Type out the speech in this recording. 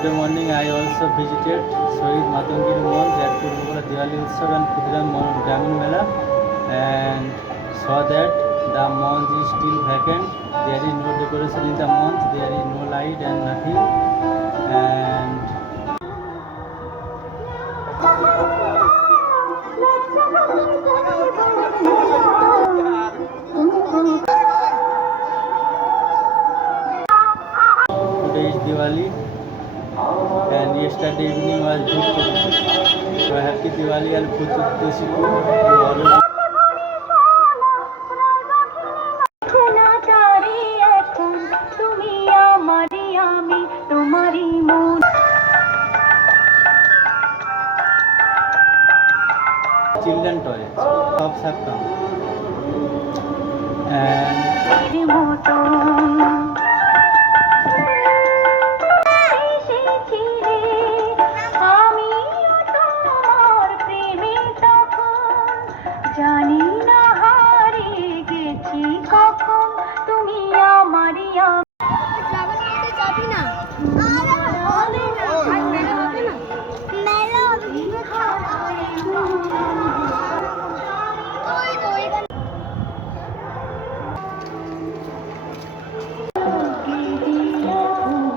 Today morning I also visited Shohid Matangir Monj at Purbokhara Diwali Utsav and Khudiram Gramin Mela and saw that the monj is still vacant. There is no decoration in the monj, there is no light and nothing. And today is Diwali and yesterday evening was Bhut Chaturdashi. So happy Diwali and Bhut Chaturdashi to all of you. Children toys, tops have come and জানি না হারিয়ে গেছি কখন তুমি আমারই যাবি না।